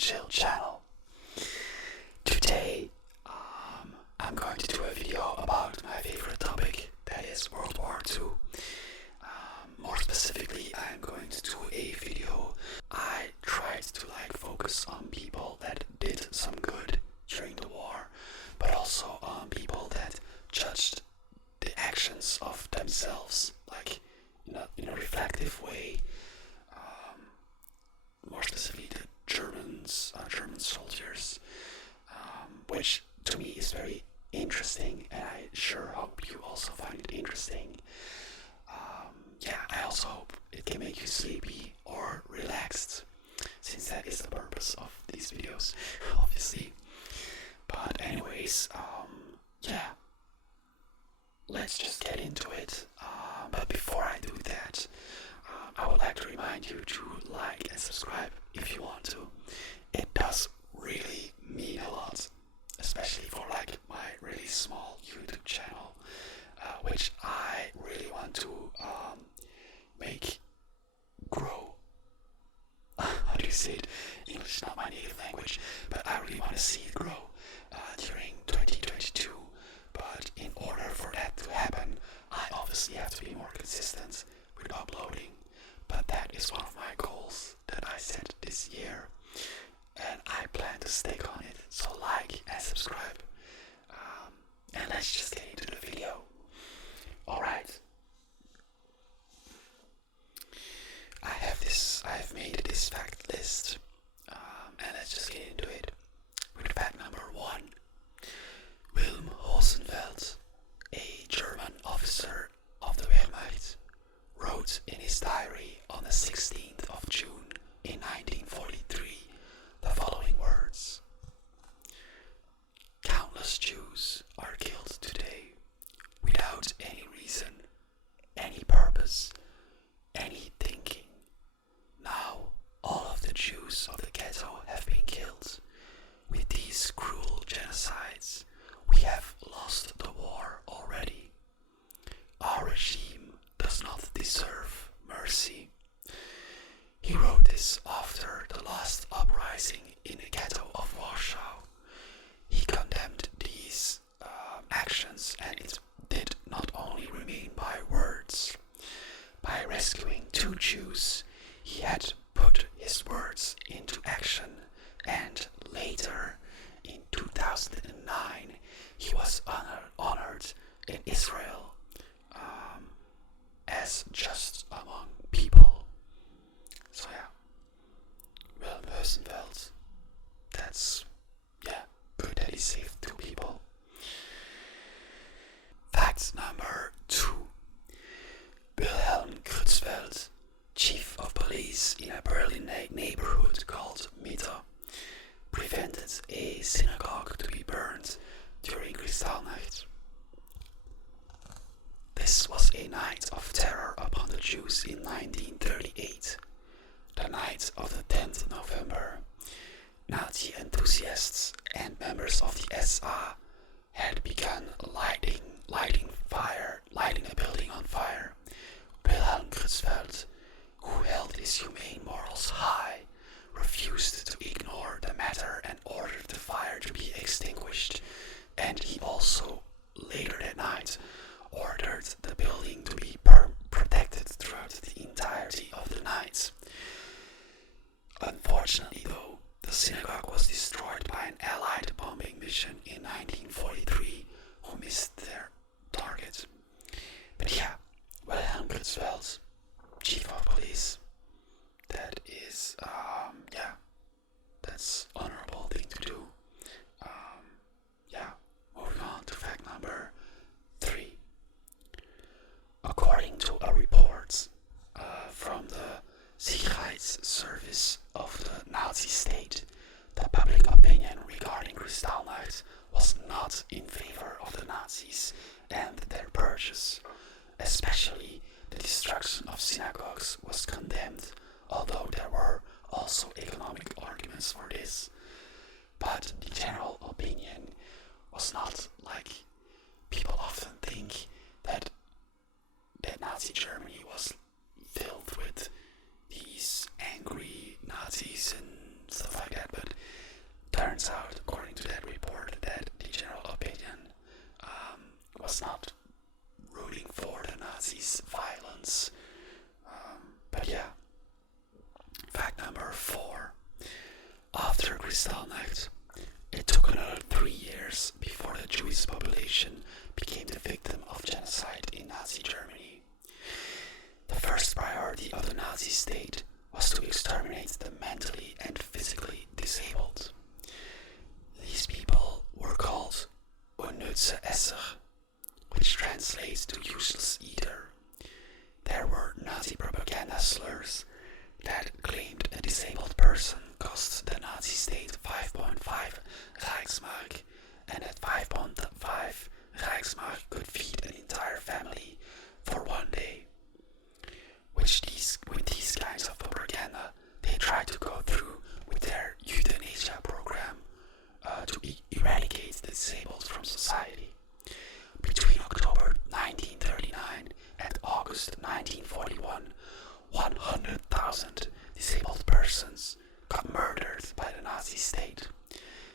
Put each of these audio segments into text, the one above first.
chill channel. Today, I'm going to do a video about my favorite topic, that is World War II. More specifically, I'm going to do a video. I tried to focus on people that did some good during the war, but also on people that judged the actions of themselves, in a reflective way. More specifically, the German soldiers, which to me is very interesting, and I sure hope you also find it interesting. I also hope it can make you sleepy or relaxed, since that is the purpose of these videos, obviously. But anyways, let's just get into it. But before I do that, I would like to remind you to like and subscribe if you want to. It does really mean a lot, especially for my really small YouTube channel, which I really want to make grow. How do you say it? English is not my native language, but I really want to see it grow during 2022. But in order for that to happen, I obviously have to be more consistent with uploading. But that is one of my goals that I set this year, and I plan to stick on it. So like and subscribe, and let's just get into the video. Alright, I have made this fact list, and let's just get into it with fact number 1. Wilhelm Hosenfeld, a German officer of the Wehrmacht, wrote in his diary on the 16th of June in 1943 the following words: "Countless Jews are killed today without any reason, any purpose, any thinking. Now all of the Jews of the ghetto have been killed. With these cruel genocides, we have lost the war already. Our regime does not deserve mercy." He wrote this after the last uprising in the ghetto of Warsaw. He condemned these actions, and it did not only remain by words. By rescuing 2 Jews, he had put his words into action, and later, in 2009, he was honored in Israel as just among people. So Wilhelm Hosenfeld, that's good that he saved 2 people. Fact number 2. Wilhelm Kreutzwald, chief of police in a Berlin neighborhood called Mitte, prevented a synagogue to be burned during Kristallnacht. This was a night of terror upon the Jews in 1938. The night of the 10th of November, Nazi enthusiasts and members of the SA had begun lighting a building on fire. Wilhelm Kreutzwald, who held his humane morals high, refused to ignore the matter and ordered the fire to be extinguished, and he also, later that night, ordered the building to be protected throughout the entirety of the night. Unfortunately though, the synagogue was destroyed by an Allied bombing mission in 1943 who missed their target. But Wilhelm Kreutzwald, chief of police, that is, that's honorable thing to do. Moving on to fact number 3. According to a report from the Sicherheitsservice of the Nazi state, the public opinion regarding Kristallnacht was not in favor of the Nazis and their purges. Especially the destruction of synagogues was condemned, although there were also economic arguments for this. But the general opinion was not like people often think that Nazi Germany was filled with these angry Nazis and stuff like that, but Kristallnacht. It took another 3 years before the Jewish population became the victim of genocide in Nazi Germany. The first priority of the Nazi state was to exterminate the mentally and physically disabled. These people were called unnütze Esser, which translates to useless eater. There were Nazi propaganda slurs that claimed a disabled person cost the Nazi state 5.5 Reichsmark, and that 5.5 Reichsmark could feed an entire family for one day. With these kinds of propaganda, they tried to go through with their euthanasia program to eradicate the disabled from society. Between October 1939 and August 1941, 100,000 disabled persons got murdered by the Nazi state.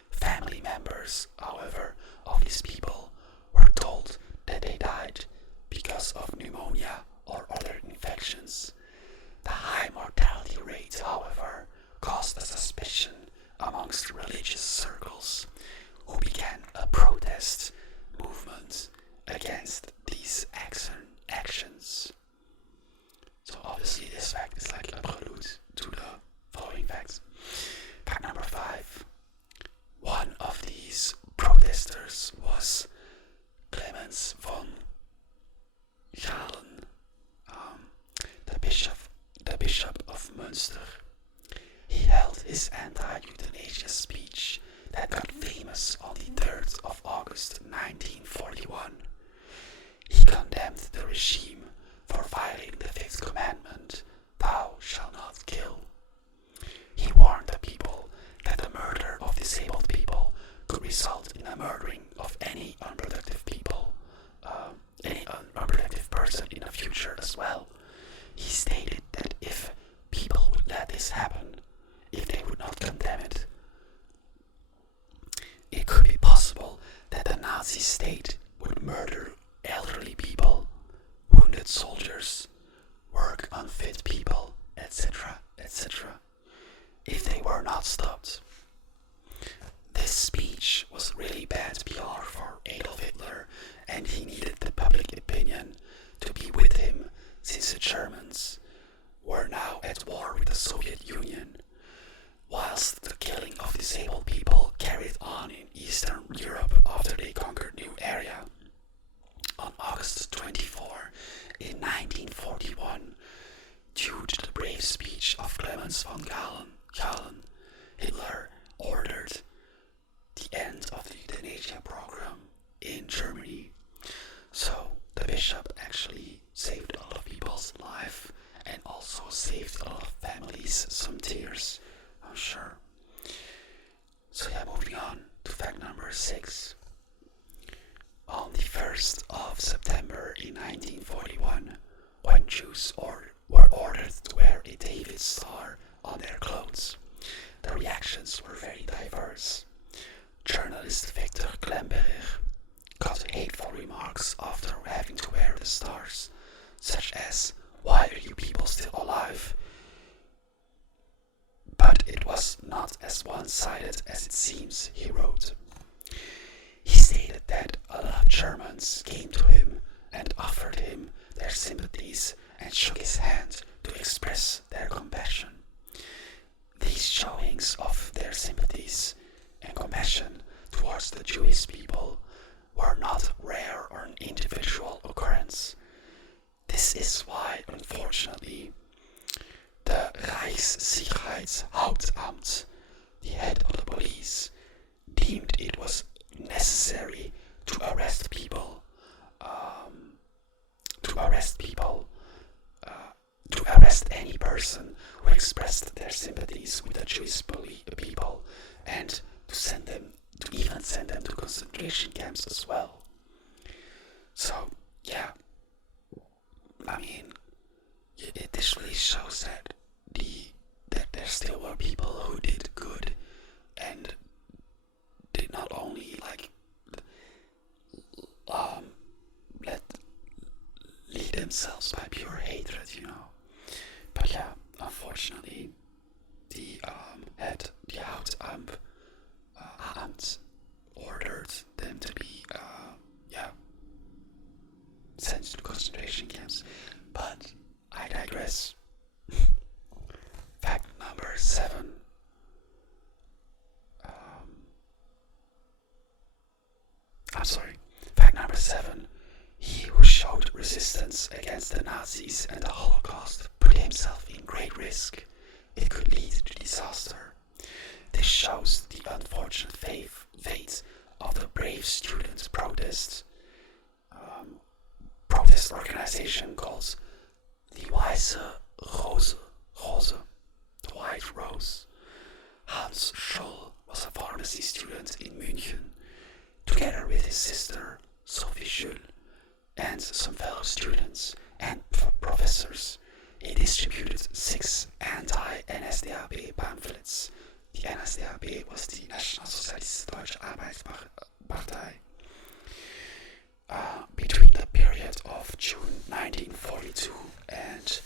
Family members, however, of these people were told that they died because of pneumonia or other infections. The high mortality rate, however, caused a suspicion amongst religious circles, who began a protest movement against these actions. So obviously this fact is like a prelude to the following facts. Fact number 5. One of these protesters was Clemens von Galen, the bishop of Münster. He held his anti-euthanasia speech that got famous on the 3rd of August 1941. He condemned the regime for violating the 5th commandment, "Thou shalt not kill." He warned the people that the murder of disabled people could result in a murdering of any unproductive person in the future as well. He stated that if people would let this happen, if they would not condemn it, it could be possible that the Nazi state would murder elderly people, wounded soldiers, work unfit people, etc., etc., if they were not stopped. This speech was really bad PR for Adolf Hitler, and he needed the public opinion to be with him, since the Germans were now at war with the Soviet Union, whilst the killing of disabled people carried on in Eastern Europe after they conquered new area. On August 24, in 1941, due to the brave speech of Clemens von Galen, Hitler ordered the end of the euthanasia program in Germany. So the bishop actually saved a lot of people's life and also saved a lot of families some tears, I'm sure. So yeah, moving on to fact number 6. On the 1st of September in 1941, when Jews were ordered to wear a David star on their clothes, the reactions were very diverse. Journalist Victor Klemperer got hateful remarks after having to wear the stars, such as, "Why are you people still alive?" But it was not as one-sided as it seems, he wrote. He stated that a lot of Germans came to him and offered him their sympathies and shook his hand to express their compassion. These showings of their sympathies and compassion towards the Jewish people were not rare or an individual occurrence. This is why, unfortunately, the Reichssicherheitshauptamt, the head of the police, deemed it was necessary to arrest any person who expressed their sympathies with the Jewish people, and to even send them to concentration camps as well. So yeah, I mean, this really shows that there still were people who did good and did not only lead themselves by pure hatred, But yeah, unfortunately, the Hauptamt against the Nazis and the Holocaust put himself in great risk. It could lead to disaster. This shows the unfortunate fate of the brave student protest organization called the Weiße Rose, the White Rose. Hans Scholl was a pharmacy student in München. Together with his sister, Sophie Scholl, and some fellow students and professors, he distributed 6 anti-NSDAP pamphlets. Die NSDAP was die Nationalsozialistische Deutsche Arbeitspartei. Between the period of June 1942 and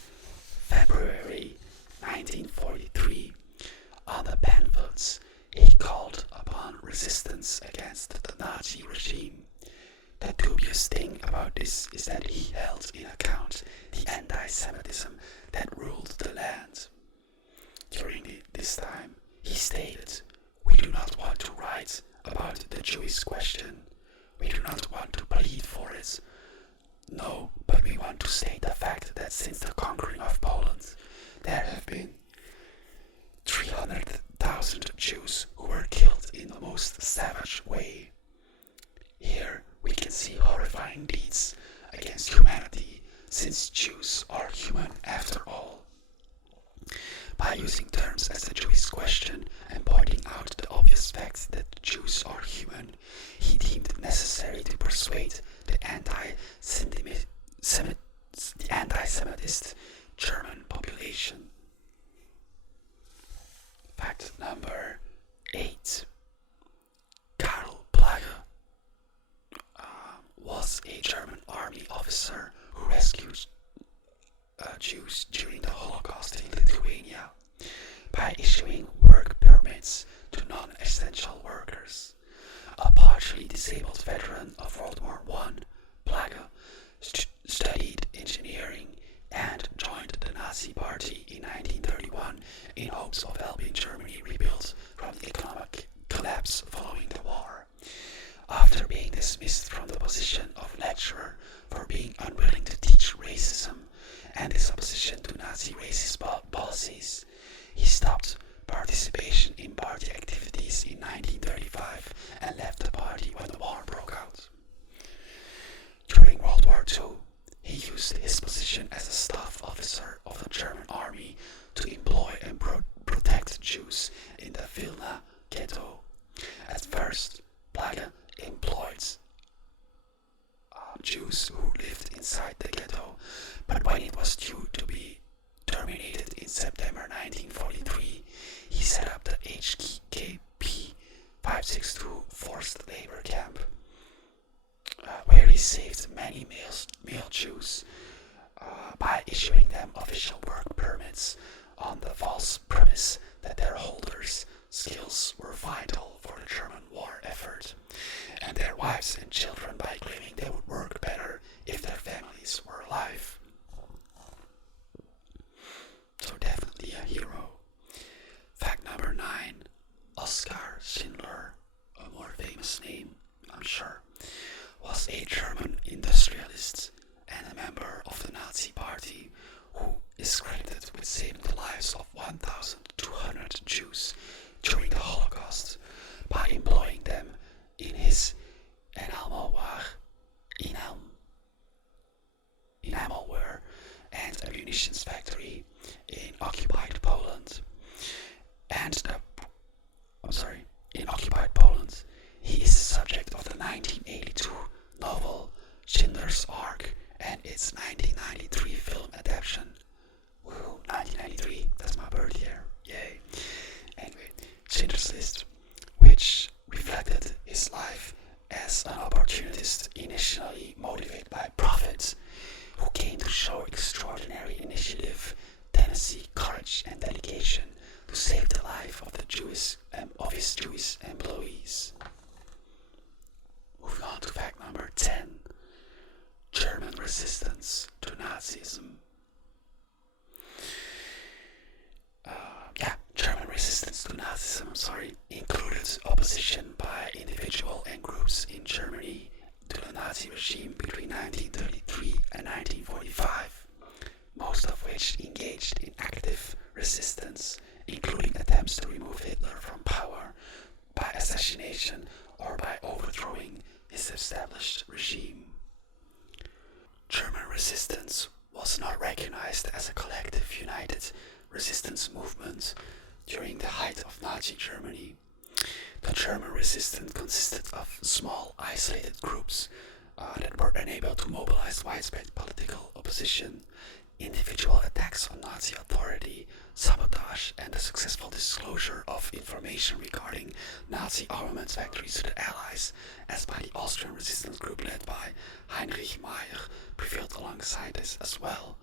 February 1943, on the pamphlets, he called upon resistance against the Nazi regime. The dubious thing about this is that he held in account the anti-Semitism that ruled the land. During this time, he stated, "We do not want to write about the Jewish question. We do not want to plead for it. No, but we want to state the fact that since the conquering of Poland, there have been 300,000 Jews who were killed in the most savage way. Here we can see horrifying deeds against humanity, since Jews are human after all." By using terms as the Jewish question and pointing out the obvious fact that Jews are human, he deemed it necessary to persuade the anti-Semitist German population. Fact number 8. Karl Plage was a German army officer who rescued Jews during the Holocaust in Lithuania by issuing work permits to non-essential workers. A partially disabled veteran of World War I, Plage studied engineering and joined the Nazi Party in 1931 in hopes of helping Germany rebuild from the economic collapse following the war. After being dismissed from the position of lecturer for being unwilling to teach racism and his opposition to Nazi racist policies, he stopped participation in party activities in 1935 and left the party when the war broke out. During World War II, he used his position as a staff officer of the German army to employ and protect Jews in the Vilna ghetto. At first, Plage employed Jews who lived inside the ghetto, but when it was due to be terminated in September 1943, he set up the HKP 562 forced labor camp, where he saved many male Jews by issuing them official work permits on the false premise that their holders' skills were vital for the German war effort, and their wives and children by claiming they would work better if their families were alive. So definitely a hero. Fact number 9. Oskar Schindler, a more famous name, I'm sure, was a German industrialist and a member of the Nazi Party who is credited with saving the lives of 1,200 Jews during the Holocaust by employing them in his enamelware and a munitions factory in occupied Poland. He is the subject of the 1982 novel Schindler's Ark and its 1993 film adaptation. Woohoo, 1993, that's my birth year, yay. Anyway, Schindler's List, which reflected his life as an opportunist initially motivated by profit, who came to show extraordinary initiative, tenacity, courage and dedication to save the life of his Jewish employees. Moving on to fact number 10. German resistance to Nazism. German resistance to Nazism, included opposition by individual and groups in Germany to the Nazi regime between 1933 and 1945, most of which engaged in active resistance, including attempts to remove Hitler from power by assassination or by overthrowing his established regime. German resistance was not recognized as a collective united resistance movement during the height of Nazi Germany. The German resistance consisted of small, isolated groups that were unable to mobilize widespread political opposition. Individual attacks on Nazi authority, sabotage, and the successful disclosure of information regarding Nazi armaments factories to the Allies, as by the Austrian resistance group led by Heinrich Meyer, prevailed alongside this as well.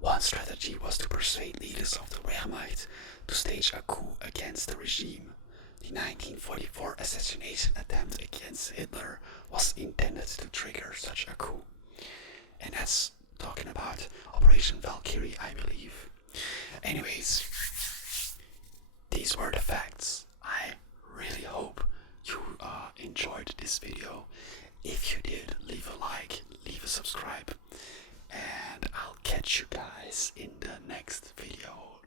One strategy was to persuade leaders of the Wehrmacht to stage a coup against the regime. The 1944 assassination attempt against Hitler was intended to trigger such a coup. And that's talking about Operation Valkyrie, I believe. Anyways, these were the facts. I really hope you enjoyed this video. If you did, leave a like, leave a subscribe, and I'll catch you guys in the next video.